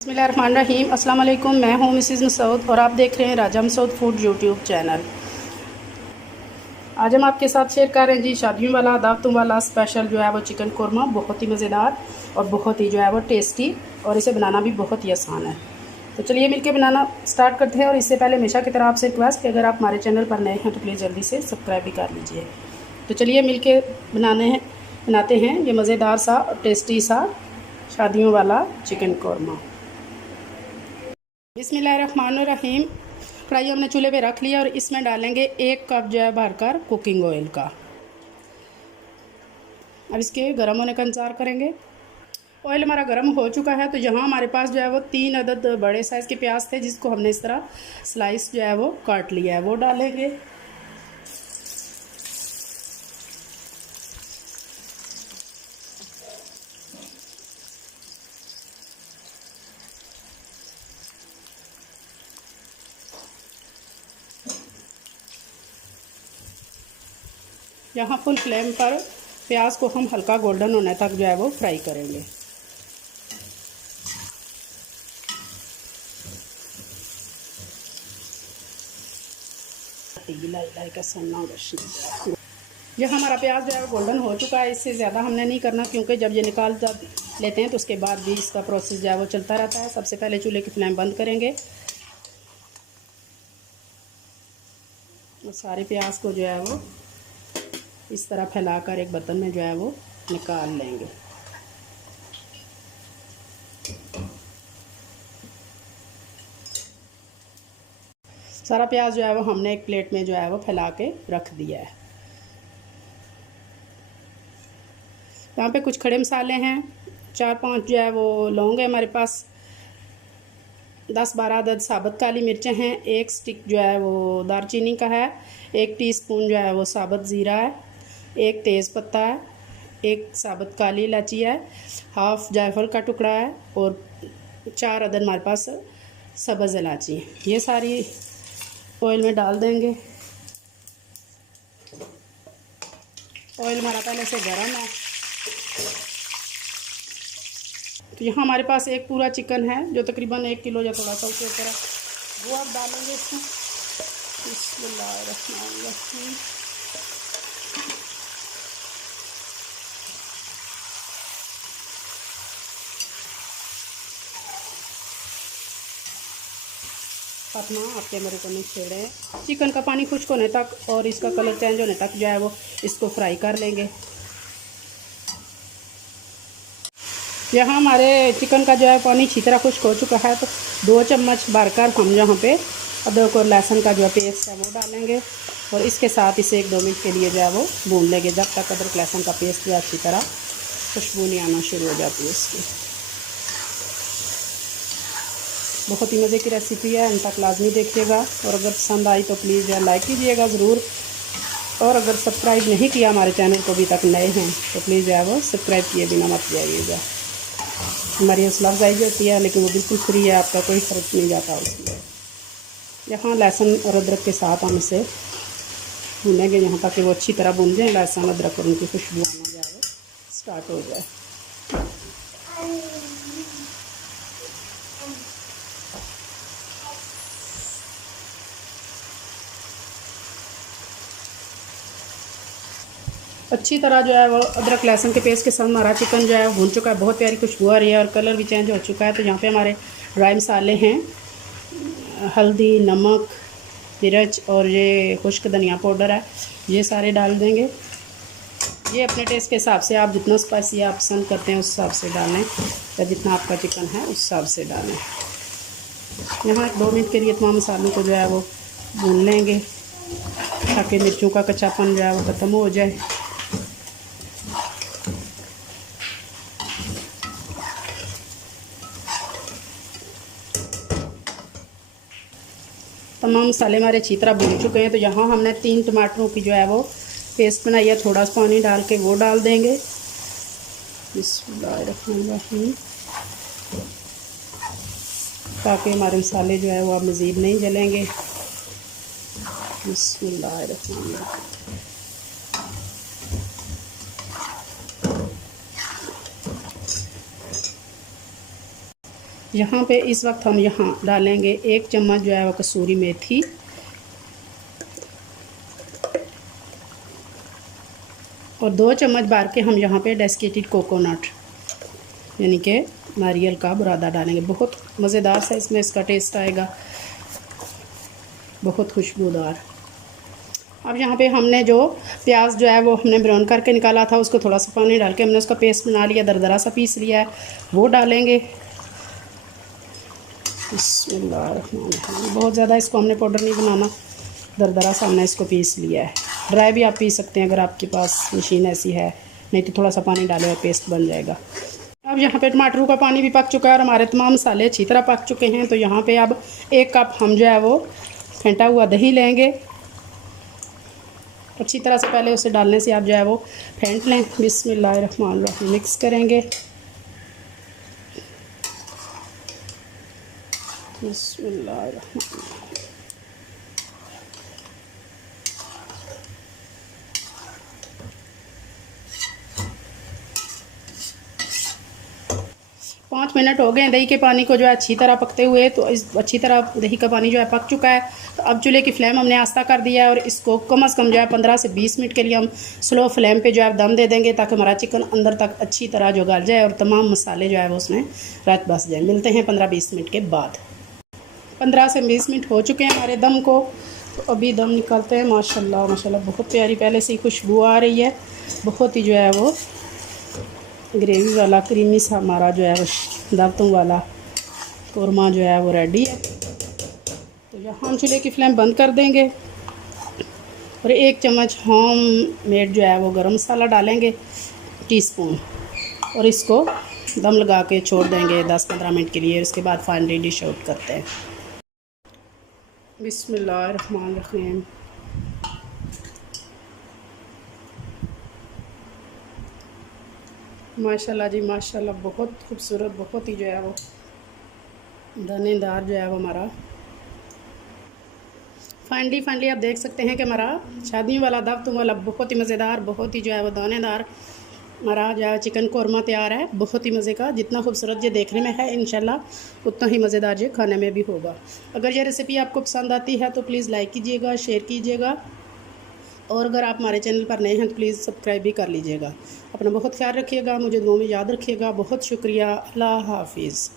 बिस्मिल्लाहिर्रहमानिर्रहीम। अस्सलाम वालेकुम। मैं हूँ मिसिज़ मसूद और आप देख रहे हैं राजा मसूद फूड यूट्यूब चैनल। आज हम आपके साथ शेयर कर रहे हैं जी शादियों वाला दावतों वाला स्पेशल जो है वो चिकन कोरमा। बहुत ही मज़ेदार और बहुत ही जो है वो टेस्टी, और इसे बनाना भी बहुत ही आसान है। तो चलिए मिलके बनाना स्टार्ट करते हैं। और इससे पहले हमेशा की तरह आपसे रिक्वेस्ट कि अगर आप हमारे चैनल पर नए हैं तो प्लीज़ जल्दी से सब्सक्राइब भी कर लीजिए। तो चलिए मिलके बनाते हैं ये मज़ेदार सा और टेस्टी सा शादियों वाला चिकन कोरमा। बिस्मिल्लाहिर्रहमानिर्रहीम। कढ़ाई हमने चूल्हे पे रख लिया और इसमें डालेंगे 1 कप जो है भरकर कुकिंग ऑयल का। अब इसके गर्म होने का इंतज़ार करेंगे। ऑयल हमारा गर्म हो चुका है। तो यहाँ हमारे पास जो है वो 3 अदद बड़े साइज़ के प्याज थे, जिसको हमने इस तरह स्लाइस जो है वो काट लिया है, वो डालेंगे। यहाँ फुल फ्लेम पर प्याज को हम हल्का गोल्डन होने तक जो है वो फ्राई करेंगे। यह हमारा प्याज जो है गोल्डन हो चुका है। इससे ज़्यादा हमने नहीं करना, क्योंकि जब ये निकाल लेते हैं तो उसके बाद भी इसका प्रोसेस जो है वो चलता रहता है। सबसे पहले चूल्हे की फ्लेम बंद करेंगे और सारे प्याज को जो है वो इस तरह फैलाकर एक बर्तन में जो है वो निकाल लेंगे। सारा प्याज जो है वो हमने एक प्लेट में जो है वो फैला के रख दिया है। यहाँ पे कुछ खड़े मसाले हैं, 4-5 जो है वो लौंग है हमारे पास, 10-12 अदद साबुत काली मिर्चें हैं, 1 स्टिक जो है वो दालचीनी का है, 1 टीस्पून जो है वो साबुत ज़ीरा है, 1 तेज़पत्ता है, 1 साबुत काली इलायची है, हाफ जायफल का टुकड़ा है और 4 अदद हमारे पास सब्ज़ इलायची है। ये सारी ऑयल में डाल देंगे। ऑयल हमारा पहले से गर्म है। तो यहाँ हमारे पास एक पूरा चिकन है जो तकरीबन 1 किलो या थोड़ा सा उसके ऊपर है, वो आप डालेंगे इसमें। बिस्मिल्लाहिर्रहमानिर्रहीम। अपना आपके मेरे को नहीं छेड़े। चिकन का पानी खुश्क होने तक और इसका कलर चेंज होने तक जो है वो इसको फ्राई कर लेंगे। यहाँ हमारे चिकन का जो है पानी अच्छी तरह खुश्क हो चुका है। तो 2 चम्मच भरकर हम यहाँ पे अदरक और लहसुन का जो है पेस्ट है वो डालेंगे और इसके साथ इसे 1-2 मिनट के लिए जो है वो भून लेंगे, जब तक अदरक लहसुन का पेस्ट जो है अच्छी तरह खुशबू नहीं आना शुरू हो जाती है इसकी। बहुत ही मज़े की रेसिपी है, इन तक लाजमी देखिएगा और अगर पसंद आई तो प्लीज़ जो है लाइक कीजिएगा ज़रूर। और अगर सब्सक्राइब नहीं किया हमारे चैनल को अभी तक नए हैं तो प्लीज़ जो है वो सब्सक्राइब किए बिना मत जाइएगा। हमारी हौसला अफजाई होती है, लेकिन वो बिल्कुल फ्री है, आपका कोई फ़र्क नहीं जाता उसमें। यहाँ लहसुन और अदरक के साथ हम इसे भूनेंगे यहाँ तक कि वो अच्छी तरह भून जाए। लहसुन अदरक और उनकी खुशबू आना जाए वो स्टार्ट हो जाए। अच्छी तरह जो है वो अदरक लहसुन के पेस्ट के साथ हमारा चिकन जो है भून चुका है। बहुत प्यारी खुशबू आ रही है और कलर भी चेंज हो चुका है। तो यहाँ पे हमारे ड्राई मसाले हैं, हल्दी, नमक, मिर्च और ये खुश्क धनिया पाउडर है, ये सारे डाल देंगे। ये अपने टेस्ट के हिसाब से आप जितना स्पाइसी आप पसंद करते हैं उस हिसाब से डालें, या जितना आपका चिकन है उस हिसाब से डालें। यहाँ 1-2 मिनट के लिए तमाम मसालों को जो है वो भून लेंगे ताकि मिर्चों का कच्चापन जो है वो ख़त्म हो जाए। तमाम मसाले हमारे अच्छी तरह भून चुके हैं। तो यहाँ हमने 3 टमाटरों की जो है वो पेस्ट बनाई है, थोड़ा सा पानी डाल के वो डाल देंगे। बिस्मिल्लाहिर्रहमानिर्रहीम। ताकि हमारे मसाले जो है वो अब मज़ीद नहीं जलेंगे। बिस्मिल्लाहिर्रहमानिर्रहीम। यहाँ पे इस वक्त हम यहाँ डालेंगे 1 चम्मच जो है वो कसूरी मेथी, और 2 चम्मच भर के हम यहाँ पे डेस्केटेड कोकोनट यानी कि नारियल का बुरादा डालेंगे। बहुत मज़ेदार सा इसमें इसका टेस्ट आएगा, बहुत खुशबूदार। अब यहाँ पे हमने जो प्याज जो है वो हमने ब्राउन करके निकाला था, उसको थोड़ा सा पानी डाल के हमने उसका पेस्ट बना लिया, दरदरा सा पीस लिया है, वो डालेंगे। बिस्मिल्लाहिर्रहमानिर्रहीम। बहुत ज़्यादा इसको हमने पाउडर नहीं बनाना, दरदरा सा हमने इसको पीस लिया है। ड्राई भी आप पीस सकते हैं अगर आपके पास मशीन ऐसी है, नहीं तो थोड़ा सा पानी डाले और पेस्ट बन जाएगा। अब यहाँ पे टमाटरों का पानी भी पक चुका है और हमारे तमाम मसाले अच्छी तरह पक चुके हैं। तो यहाँ पे अब 1 कप हम जो है वो फेंटा हुआ दही लेंगे। अच्छी तरह से पहले उसे डालने से आप जो है वो फेंट लें। बिस्मिल्लाहिर्रहमानिर्रहीम। मिक्स करेंगे। बिस्मिल्लाहिर्रहमानिर्रहीम। 5 मिनट हो गए दही के पानी को जो है अच्छी तरह पकते हुए। तो इस अच्छी तरह दही का पानी जो है पक चुका है। तो अब चूल्हे की फ्लेम हमने आस्ता कर दिया है और इसको कम से कम जो है 15 से 20 मिनट के लिए हम स्लो फ्लेम पे जो है दम दे देंगे, ताकि हमारा चिकन अंदर तक अच्छी तरह जो गल जाए और तमाम मसाले जो है वो उसमें रच बस जाए। मिलते हैं 15-20 मिनट के बाद। 15 से 20 मिनट हो चुके हैं हमारे दम को। तो अभी दम निकालते हैं। माशाल्लाह माशाल्लाह बहुत प्यारी पहले से ही खुशबू आ रही है। बहुत ही जो है वो ग्रेवी वाला क्रीमी सा हमारा जो है वो दावतों वाला कौरमा जो है वो रेडी है। तो यहाँ हम चूल्हे की फ्लेम बंद कर देंगे और 1 चम्मच होम मेड जो है वो गरम मसाला डालेंगे, टीस्पून, और इसको दम लगा के छोड़ देंगे 10-15 मिनट के लिए। उसके बाद फाइनली डिश आउट करते हैं। बिस्मिल्लाहिर्रहमानिर्रहीम। माशाल्लाह जी माशाल्लाह, बहुत खूबसूरत, बहुत ही जो है वो दानेदार जो है वो हमारा फाइनली आप देख सकते हैं कि हमारा शादियों वाला दावतों वाला बहुत ही मज़ेदार, बहुत ही जो है वो दानेदार हमारा जो है चिकन कौरमा तैयार है। बहुत ही मज़े का, जितना खूबसूरत ये देखने में है इंशाल्लाह उतना ही मज़ेदार ये खाने में भी होगा। अगर ये रेसिपी आपको पसंद आती है तो प्लीज़ लाइक कीजिएगा, शेयर कीजिएगा, और अगर आप हमारे चैनल पर नए हैं तो प्लीज़ सब्सक्राइब भी कर लीजिएगा। अपना बहुत ख्याल रखिएगा, मुझे दुआ में याद रखिएगा। बहुत शुक्रिया। अल्लाह हाफिज़।